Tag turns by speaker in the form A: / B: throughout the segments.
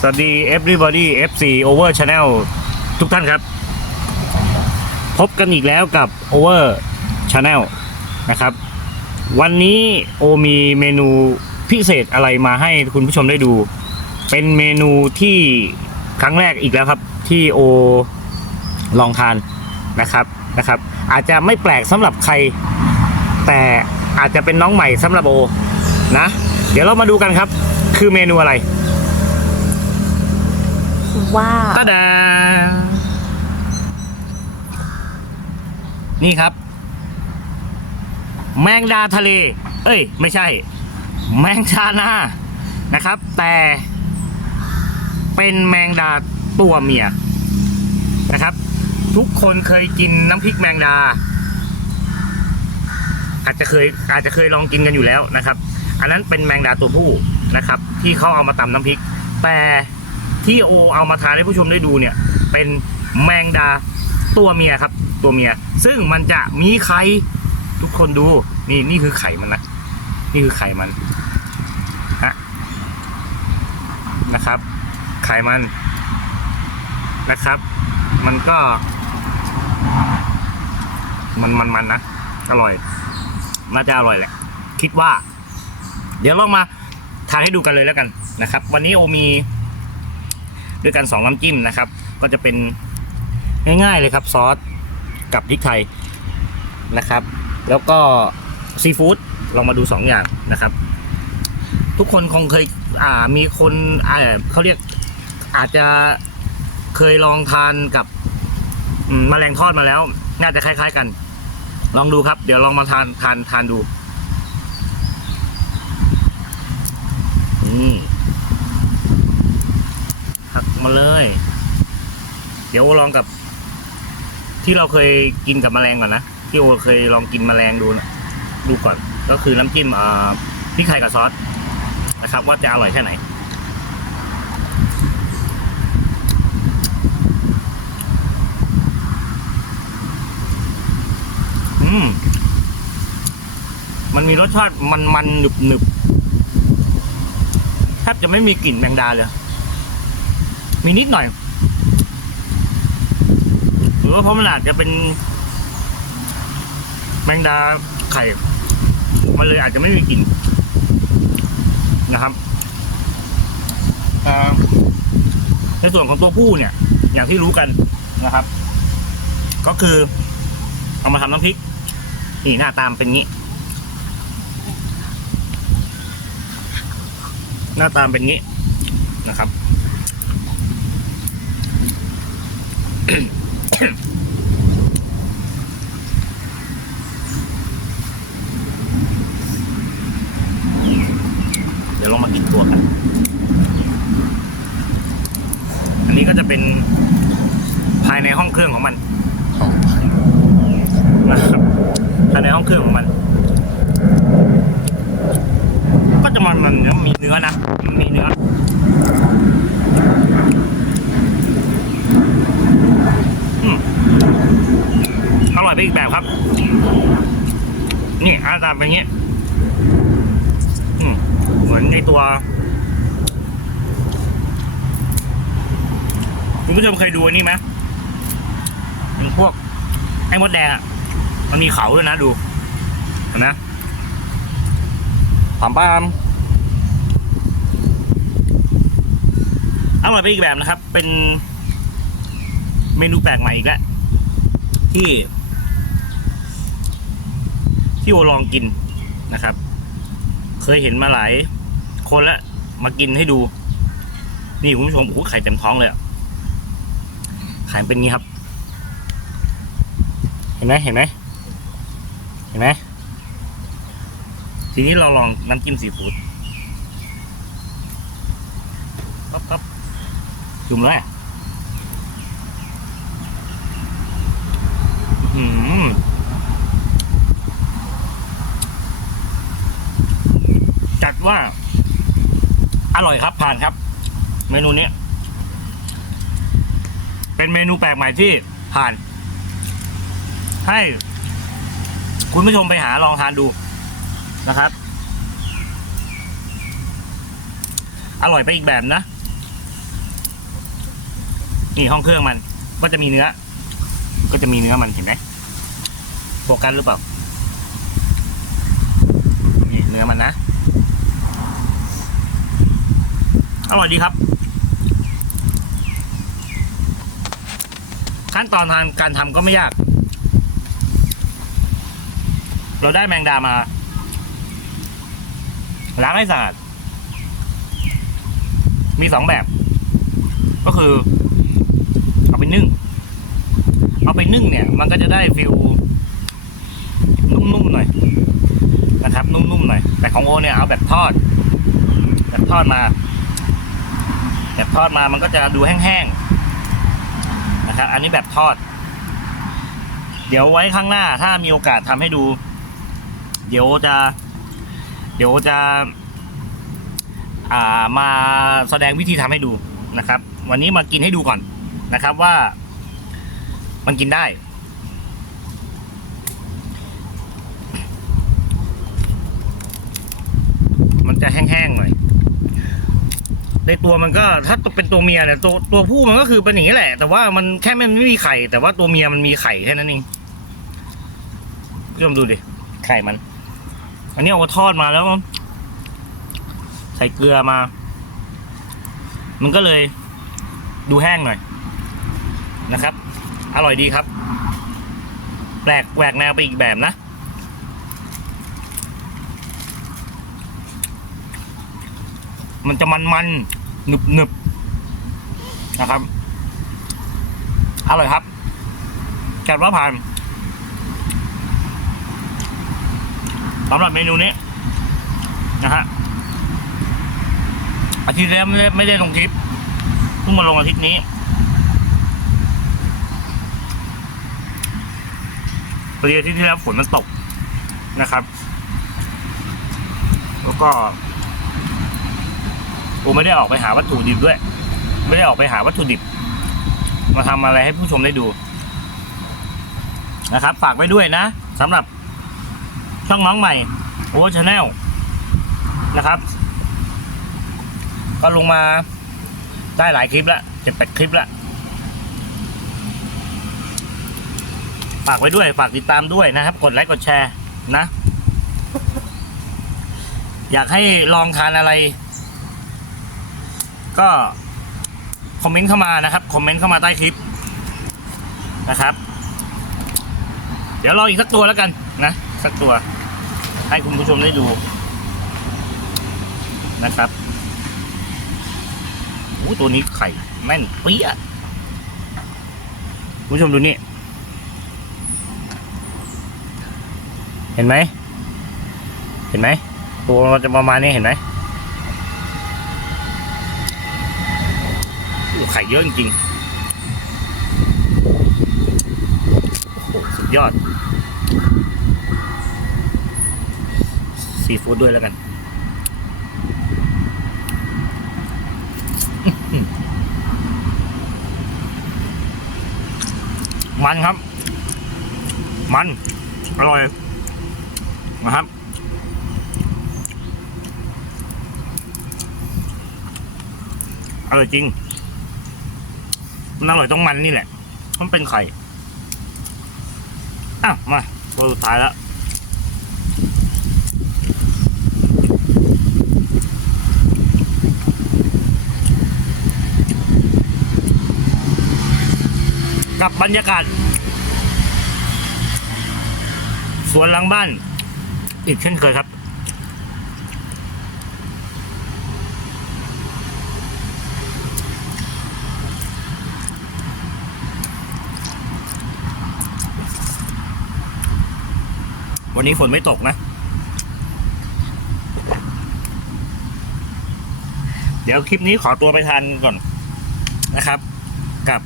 A: สวัสดี everybody FC over channel ทุกท่านครับ พบกันอีกแล้วกับ over channel นะครับ วันนี้โอมีเมนูพิเศษอะไรมาให้คุณผู้ชมได้ดู เป็นเมนูที่ครั้งแรกอีกแล้วครับ ที่โอลองทานนะครับนะครับ อาจจะไม่แปลกสำหรับใคร แต่อาจจะเป็นน้องใหม่สำหรับโอนะ เดี๋ยวเรามาดูกันครับ คือเมนูอะไร
B: ว้าว
A: ตาดา นี่ครับ แมงดาทะเล เอ้ย ไม่ใช่ แมงชานานะครับ แต่ เป็นแมงดาตัวเมียนะครับ ทุกคนเคยกินน้ำพริกแมงดา อาจจะเคยอาจจะเคยลองกินกันอยู่แล้วนะครับ อันนั้นเป็นแมงดาตัวผู้นะครับ ที่เขาเอามาตำน้ำพริก แต่ ที่โอเอามาทานให้ผู้ชมได้ดูเนี่ย เป็นแมงดาตัวเมียครับ ตัวเมีย ซึ่งมันจะมีไข่ทุกคนดู นี่นี่คือไข่มันนะนี่คือไข่มันฮะนะครับ ไข่มันนะครับ มันก็ มันมันมันนะอร่อย น่าจะอร่อยแหละ คิดว่า เดี๋ยวเรามาทานให้ดูกันเลยแล้วกันนะครับ วันนี้โอมี ด้วยกันสองน้ำจิ้มนะครับ ก็จะเป็นง่ายๆเลยครับซอสกับพริกไทยนะครับ แล้วก็ซีฟู้ดลองมาดูสองอย่างนะครับ ทุกคนคงเคยอ่ามีคนเขาเรียกอาจจะเคยลองทานกับมแมลงทอดมาแล้ว น่าจะคล้าย ๆกัน ลองดูครับ เดี๋ยวลองมาทานทานทานดูนี่หัก มาเลย เดี๋ยวลองกับ ที่เราเคยกินกับแมลงก่อนนะที่โอเคยลองกินแมลงดูนะดูก่อน ก็คือน้ำจิ้มพริกไทยกับซอสนะครับ ว่าจะอร่อยแค่ไหนอืมมันมีรสชาติมันมันหนึบหนึบแทบจะไม่มีกลิ่นแมงดาเลย มีนิดหน่อยหรือว่าเพราะมันอาจจะเป็นแมงดาไข่ มันเลยอาจจะไม่มีกลิ่นนะครับในส่วนของตัวผู้เนี่ย อย่างที่รู้กันนะครับ ก็คือเอามาทำน้ำพริก นี่หน้าตามเป็นงี้ หน้าตามเป็นงี้นะครับ เดี๋ยวลองมากินตัวกัน อันนี้ก็จะเป็นภายในห้องเครื่องของมันนะครับภายในห้องเครื่องของมัน ก็จะมันมันมีเนื้อนะ มีเนื้อม ไปอีกแบบครับ นี่อาตามเป็นอย่างเงี้เหมือนในตัวคุณผู้ชมเคยดูอันนี้ไหมเป็นพวกไอ้มดแดงอะ มันมีเขาด้วยนะดูเห็นไหมหอมปามอร่อยไปอีกแบบนะครับ เป็นเมนูแปลกใหม่อีกแล้วที่ ที่โอลองกินนะครับ เคยเห็นมาหลายคนแล้วมากินให้ดู นี่คุณผู้ชมโอ้โหไข่เต็มท้องเลยอะไข่เป็นงี้ครับ เห็นไหมเห็นไหมเห็นไหมทีนี้เราลองน้ำจิ้มซีฟู้ดปั๊บปั๊บจุ่มเลยอื้อหือจัด ว่า อร่อยครับผ่านครับ เมนูนี้เป็นเมนูแปลกใหม่ที่ผ่าน ให้ คุณผู้ชมไปหาลองทานดูนะครับ อร่อยไปอีกแบบนะ นี่ห้องเครื่องมัน ก็จะมีเนื้อ ก็จะมีเนื้อมันเห็นไหมโฟกัสหรือเปล่า นี่เนื้อมันนะ อร่อยดีครับ ขั้นตอนทางการทำก็ไม่ยาก เราได้แมงดามา ล้างให้สะอาด มีสองแบบ ก็คือ เอาไปนึ่ง เอาไปนึ่งเนี่ย มันก็จะได้ฟิลนุ่มๆหน่อยนะครับนุ่มๆหน่อย แต่ของโอเนี่ยเอาแบบทอด แบบทอดมา แบบทอดมามันก็จะดูแห้งๆนะครับ อันนี้แบบทอด เดี๋ยวไว้ข้างหน้าถ้ามีโอกาสทำให้ดู เดี๋ยวจะ เดี๋ยวจะอ่ามาแสดงวิธีทำให้ดูนะครับ วันนี้มากินให้ดูก่อนนะครับว่ามันกินได้ มันจะแห้งๆหน่อย ในตัวมันก็ถ้าเป็นตัวเมียเนี่ยตัวตัวผู้มันก็คือเป็นอย่างนี้แหละ แต่ว่ามันแค่มันไม่มีไข่ แต่ว่าตัวเมียมันมีไข่แค่นั้นเองผู้ชมดูดิไข่มัน อันนี้เอามาทอดมาแล้ว ใส่เกลือมา มันก็เลยดูแห้งหน่อยนะครับ อร่อยดีครับ แปลกแหวกแนวไปอีกแบบนะ มันจะมันมันหนึบหนึบๆนะครับ อร่อยครับจัดว่าผ่านสำหรับเมนูนี้นะฮะอาทิตย์แล้วไม่ได้ไม่ได้ลงคลิปเพิ่งมาลงอาทิตย์นี้ พอดีอาทิตย์ที่แล้วฝนมันตกนะครับ แล้วก็ ผมไม่ได้ออกไปหาวัตถุดิบด้วย ไม่ได้ออกไปหาวัตถุดิบ มาทำอะไรให้ผู้ชมได้ดู นะครับ ฝากไว้ด้วยนะสำหรับช่องน้องใหม่โอ้ชาแนลนะครับ ก็ลงมาได้หลายคลิปแล้วเจ็ดแปดคลิปแล้วฝากไว้ด้วย ฝากติดตามด้วยนะครับ กดไลค์กดแชร์นะ อยากให้ลองทานอะไร ก็คอมเมนต์เข้ามานะครับคอมเมนต์เข้ามาใต้คลิปนะครับ เดี๋ยวรออีกสักตัวแล้วกันนะสักตัว ให้คุณผู้ชมได้ดูนะครับโอ้ตัวนี้ไข่แม่นเปี้ยคุณผู้ชมดูนี่ เห็นไหม เห็นไหม ตัวมันจะประมาณนี้เห็นไหม โอ้ไข่เยอะจริงโอ้โหสุดยอด ซีฟู้ดด้วยแล้วกัน มันครับ มัน อร่อย นะครับอร่อยจริง มันอร่อยต้องมันนี่แหละ มันเป็นไข่อะมาตัวสุดท้ายแล้วกับบรรยากาศ สวนหลังบ้าน อีกเช่นเคยครับ วันนี้ฝนไม่ตกนะ เดี๋ยวคลิปนี้ขอตัวไปทานก่อนนะครับ กับ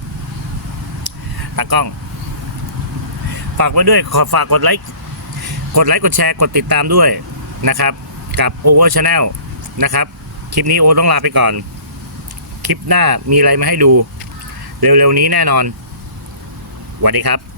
A: ตากล้อง ฝากไว้ด้วยขอฝากกดไลค์กดไลค์กดแชร์กดติดตามด้วยนะครับ กับ Over Channel นะครับ คลิปนี้โอต้องลาไปก่อน คลิปหน้ามีอะไรมาให้ดู เร็วๆนี้แน่นอนสวัสดีครับ